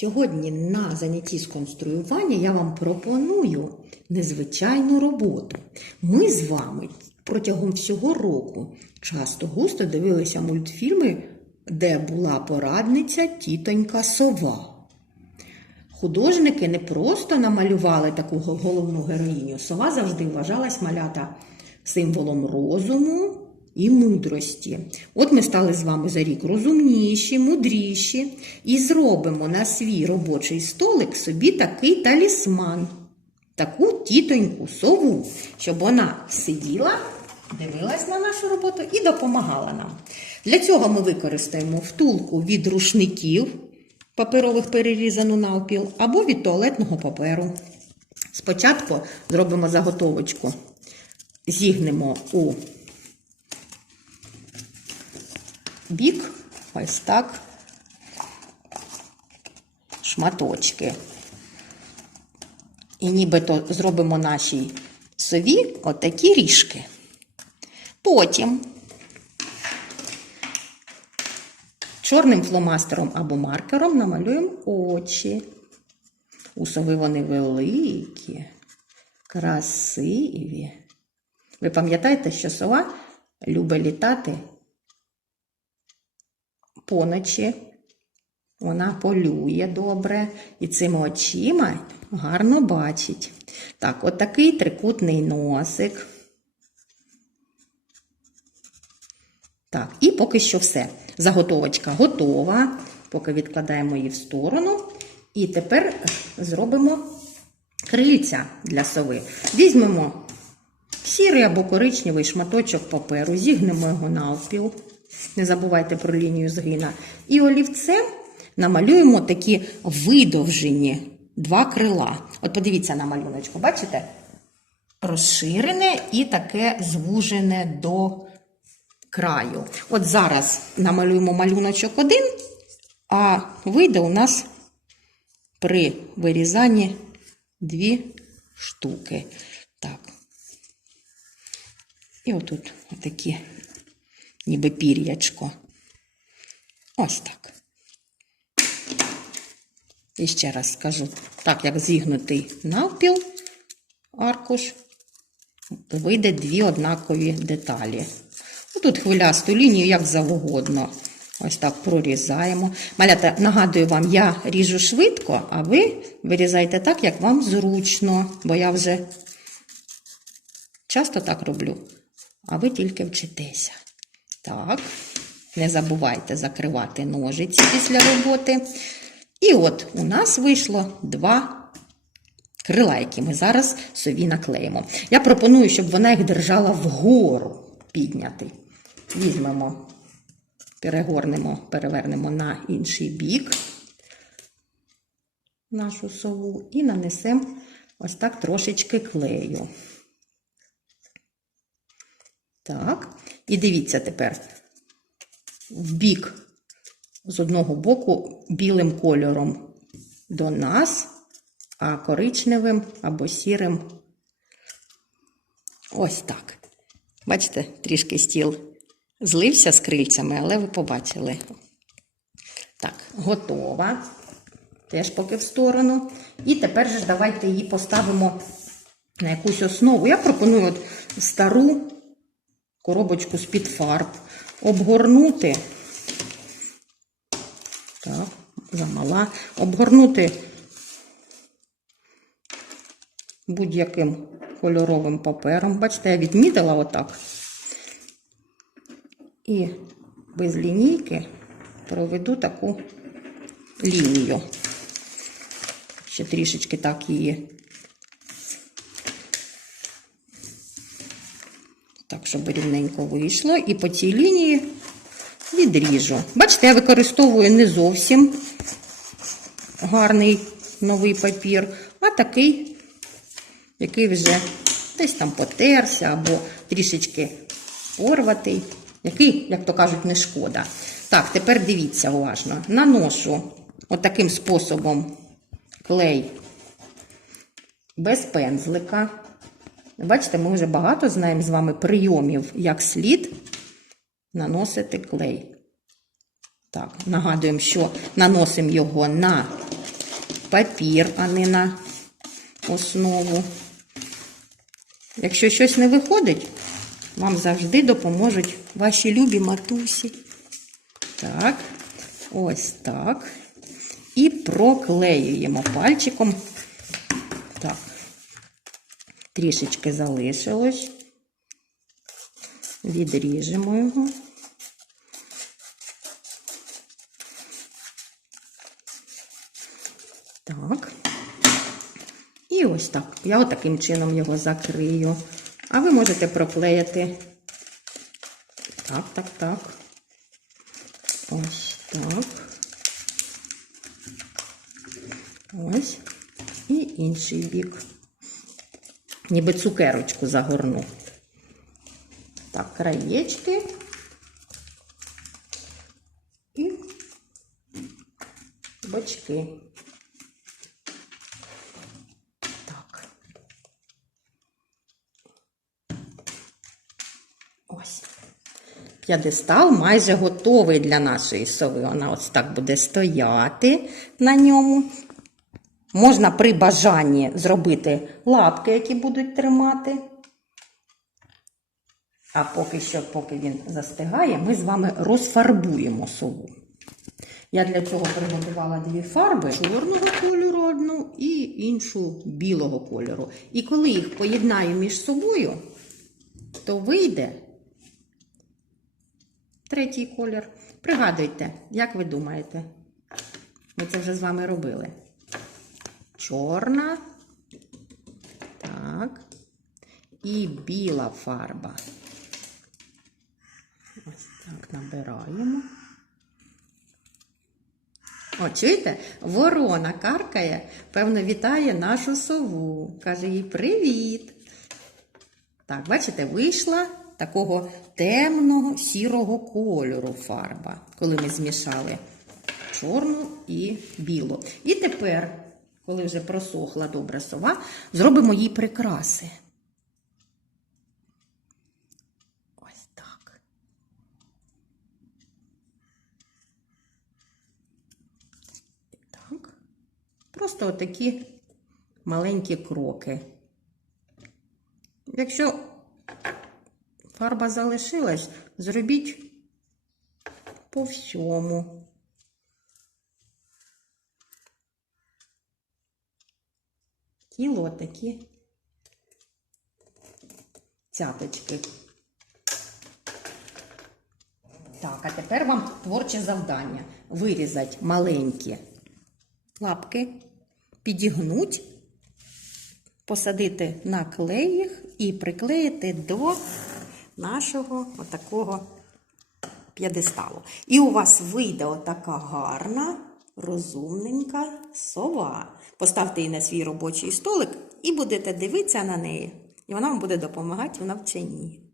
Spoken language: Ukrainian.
Сьогодні на занятті з конструювання я вам пропоную незвичайну роботу. Ми з вами протягом всього року часто густо дивилися мультфільми, де була порадниця тітонька сова. Художники не просто намалювали таку головну героїню. Сова завжди вважалась малята символом розуму і мудрості. От ми стали з вами за рік розумніші, мудріші і зробимо на свій робочий столик собі такий талісман, таку тітоньку сову, щоб вона сиділа, дивилась на нашу роботу і допомагала нам. Для цього ми використаємо втулку від рушників паперових перерізану навпіл або від туалетного паперу. Спочатку зробимо заготовочку, зігнемо у бік, ось так, шматочки. І нібито зробимо нашій сові отакі ріжки. Потім чорним фломастером або маркером намалюємо очі. У сови вони великі, красиві. Ви пам'ятаєте, що сова любить літати поночі. Вона полює добре і цими очима гарно бачить. Так, отакий трикутний носик. Так, і поки що все. Заготовочка готова. Поки відкладаємо її в сторону. І тепер зробимо крильця для сови. Візьмемо сірий або коричневий шматочок паперу, зігнемо його навпіл. Не забувайте про лінію згина. І олівцем намалюємо такі видовжені два крила. От подивіться на малюночку, бачите? Розширене і таке звужене до краю. От зараз намалюємо малюночок один, а вийде у нас при вирізанні дві штуки. Так. І отут отакі, ніби пір'ячко. Ось так. І ще раз скажу, так як зігнутий навпіл аркуш, вийде дві однакові деталі. Тут хвилясту лінію, як завгодно. Ось так прорізаємо. Малята, нагадую вам, я ріжу швидко, а ви вирізайте так, як вам зручно, бо я вже часто так роблю. А ви тільки вчитеся. Так, не забувайте закривати ножиці після роботи. І от у нас вийшло два крила, які ми зараз собі наклеїмо. Я пропоную, щоб вона їх держала вгору підняти. Візьмемо, перегорнемо, перевернемо на інший бік нашу сову і нанесемо ось так трошечки клею. Так, і дивіться тепер в бік з одного боку білим кольором до нас, а коричневим або сірим ось так. Бачите, трішки стіл злився з крильцями, але ви побачили. Так, готова. Теж поки в сторону. І тепер ж давайте її поставимо на якусь основу. Я пропоную от стару коробочку з-під фарб обгорнути. Так, замала. Обгорнути будь-яким кольоровим папером. Бачите, я відмітила отак. І без лінійки проведу таку лінію. Ще трішечки так її. Так, щоб рівненько вийшло. І по цій лінії відріжу. Бачите, я використовую не зовсім гарний новий папір, а такий, який вже десь там потерся або трішечки порватий, який, як то кажуть, не шкода. Так, тепер дивіться уважно. Наношу отаким способом клей без пензлика. Бачите, ми вже багато знаємо з вами прийомів, як слід наносити клей. Так, нагадуємо, що наносимо його на папір, а не на основу. Якщо щось не виходить, вам завжди допоможуть ваші любі матусі. Так, ось так. І проклеюємо пальчиком. Так, трішечки залишилось. Відріжемо його. Так. І ось так. Я отаким чином його закрию. А ви можете проклеїти. Так, так, так. Ось так. Ось. І інший бік. Ніби цукерочку загорну. Так, краєчки. І бочки. Так. Ось. П'єдестал майже готовий для нашої сови. Вона ось так буде стояти на ньому. Можна при бажанні зробити лапки, які будуть тримати. А поки що, поки він застигає, ми з вами розфарбуємо сову. Я для цього приготувала дві фарби чорного кольору одну і іншу білого кольору. І коли їх поєднаю між собою, то вийде третій колір. Пригадуйте, як ви думаєте? Ми це вже з вами робили. Чорна. Так. І біла фарба. Ось так набираємо. О, чуєте? Ворона каркає, певно, вітає нашу сову. Каже їй привіт. Так, бачите, вийшла такого темного сірого кольору фарба, коли ми змішали чорну і білу. І тепер, коли вже просохла добра сова, зробимо їй прикраси. Ось так. Так. Просто отакі маленькі кроки. Якщо фарба залишилась, зробіть по всьому. Тіло такі цяточки. Так, а тепер вам творче завдання. Вирізати маленькі лапки, підігнуть, посадити на клей їх і приклеїти до нашого отакого п'єдесталу. І у вас вийде отака гарна, розумненька сова. Поставте її на свій робочий столик і будете дивитися на неї. І вона вам буде допомагати в навчанні.